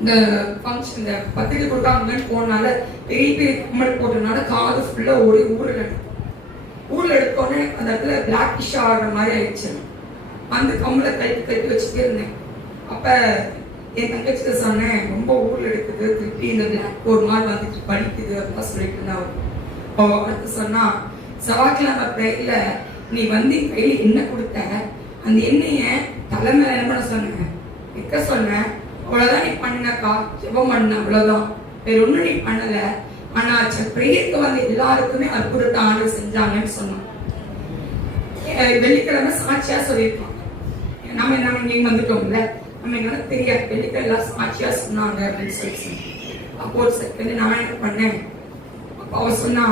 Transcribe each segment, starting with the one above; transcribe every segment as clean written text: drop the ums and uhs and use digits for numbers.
இந்த ஃபங்க்ஷன் இந்த பத்திரிக்கை கொடுக்காங்கன்னு போனால பெரிய பெரிய கம்மல் போட்டனால காது ஃபுல்லா ஒரே ஊரில் எடுத்தோடனே அந்த இடத்துல பிளாக்கிஷ் ஆகிற மாதிரி ஆயிடுச்சு. அந்த கம்மலை கட்டி வச்சுட்டே இருந்தேன். அப்ப என் தங்கச்சிக்கு சொன்னேன், ரொம்ப ஊர்ல எடுக்குது, திருப்பி இந்த பிளாக் ஒரு மாதிரி வந்துட்டு படிக்குது அப்படின்னு சொல்லிட்டு இருந்தா. அடுத்து சொன்னா, செவ்வாய்க்கிழமை பிரேயர்ல நீ வந்து கையில எண்ணெய் கொடுத்த, அந்த எண்ணெய தலைமையில என்ன பண்ண சொன்னேன், வைக்க சொன்னேன். அவ்வளவுதான் நீ பண்ணக்கா, ஜெபம் பண்ண, அவ்வளவுதான், வேற ஒண்ணும் நீ பண்ணல. ஆனா பிரேயருக்கு வந்து எல்லாருக்குமே அற்புதத்தை ஆண்டு செஞ்சாங்கன்னு சொன்னான். வெள்ளிக்கிழமை சாட்சியா சொல்லியிருப்பாங்க. நம்ம இங்க வந்துட்டோம்ல, நம்ம என்னால தெரியாது, வெள்ளிக்கிழமை எல்லாம் சாட்சியா சொன்னாங்க அப்படின்னு சொல்லி. அப்போ ஒரு செகண்ட் நான் என்ன பண்ணேன், அப்ப அவ சொன்னா,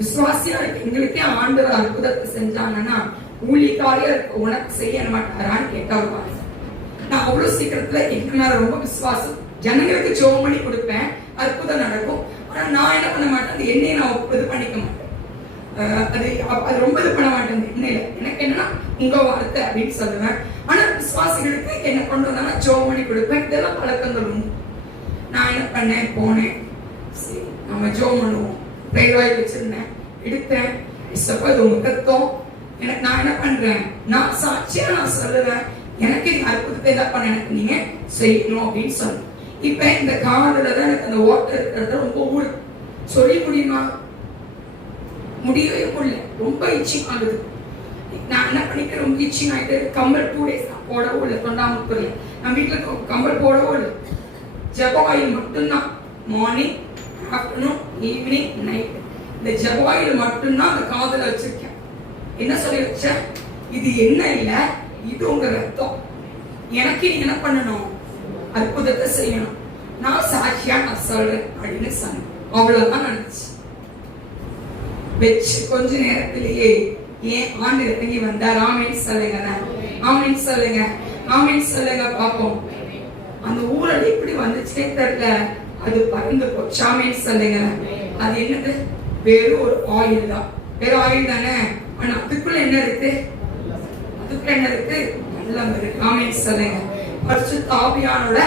விசுவாசியா இருக்கு எங்களுக்கே ஆண்டவர் அற்புதத்தை செஞ்சாங்கன்னா ஊழியக்காரியா இருக்க உனக்கு செய்ய மாட்டாரான்னு கேட்டாரு. நான் அவ்வளவு சீக்கிரத்துல எங்க மேல ரொம்ப விசுவாசம், ஜனங்களுக்கு ஜெபம் பண்ணி கொடுப்பேன், அற்புதம் நடக்கும். ஆனா நான் என்ன பண்ண மாட்டேன், அந்த எண்ணெயை நான் இது பண்ணிக்க மாட்டேன். அது ரொம்ப இது பண்ண மாட்டேன் எண்ணெயில. எனக்கு என்னன்னா உங்க வார்த்தை அப்படின்னு சொல்லுவேன். ஆனா விசுவாசிகளுக்கு என்ன கொண்டு வந்தாங்க ஜெபம் பண்ணி கொடுப்பேன். இதெல்லாம் பழக்கங்கள் உண்டு. நான் என்ன பண்ணேன், போனேன், சரி நம்ம ஜெபம் பண்ணுவோம், பிரேயர் வச்சிருந்தேன், எடுத்தேன். இது உங்க கத்தம், எனக்கு நான் என்ன பண்றேன், நான் சாட்சியா நான் சொல்லுவேன், எனக்கு இந்த அற்புதத்தை எல்லாம் பண்ண எனக்கு நீங்க செய்யணும் அப்படின்னு சொன்னேன். இப்ப இந்த காதுல தான் எனக்கு அந்த ஓட்டை இருக்கிறது ரொம்ப ஊழல் சொல்லி முடியுமா, முடியவே முடியல, ரொம்ப இச்சிங் ஆகுது. நான் என்ன பண்ணிட்டு ரொம்ப இச்சிங் ஆயிட்டு கம்பல் 2 days நான் போடவும் இல்லை, தொண்டாமுத்தூர்ல நான் வீட்டுல கம்பல் போடவும் இல்லை. ஜெபவாயில் மட்டும்தான், மார்னிங், ஆஃப்டர்நூன், ஈவினிங், நைட், இந்த ஜெபவாயில் மட்டும்தான் அந்த காதுல வச்சிருக்கேன். என்ன சொல்லி வச்சேன், இது என்ன இல்ல, இது உங்க ரத்தம், எனக்கு நீங்க என்ன பண்ணணும், அற்புதத்தை செய்யணும், நான் சாட்சியா நான் சொல்றேன் அப்படின்னு சொன்னேன். அவ்வளவுதான் நினைச்சு வச்சு கொஞ்ச நேரத்திலேயே ஏன் ஆண்டு இறங்கி வந்தார். ஆமீன் சொல்லுங்க, ஆமீன் சொல்லுங்க, ஆமீன் சொல்லுங்க பாப்போம். அந்த ஊரல் எப்படி வந்துச்சுனே தெரியல, அது பறந்து போச்சு. ஆமீன் சொல்லுங்க. அது என்னது, வெறும் ஒரு ஆயில் தான், வெறும் ஆயில் தானே. ஆனா அதுக்குள்ள என்ன இருக்கு, அதுக்குள்ள என்ன இருக்கு, நல்லம் இருக்கு. ஆமீன் சொல்லுங்க. பரிசுத்த ஆவியானோட